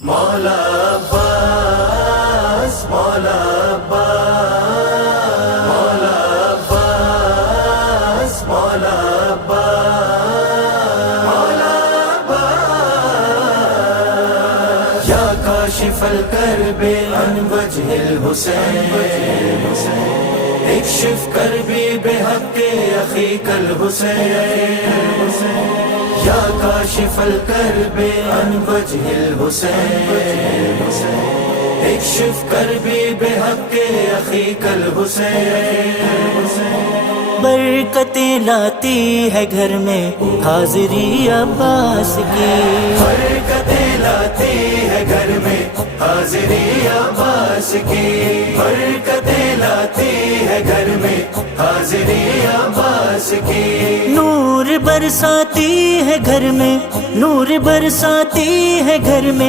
मौला अब्बास, मौला अब्बास, मौला अब्बास, मौला अब्बास, मौला अब्बास। या काशिफल कर्बे अन वजहिल हुसैन, इक्शिफ कर्बी बिहक़्क़ि अख़ीकल हुसैन। या काशिफल कर्बे अन वजहिल हुसैन, इक्शिफ कर्बी बिहक़्क़ि अख़ीकल हुसैन। बरकतें लाती है घर में हाज़िरी अब्बास की, बरकतें लाती है घर में हाज़िरी अब्बास की, बरकतें लाती है घर में हाज़िरी अब्बास की। नूर बरसाती है घर में, नूर बरसाती है घर में।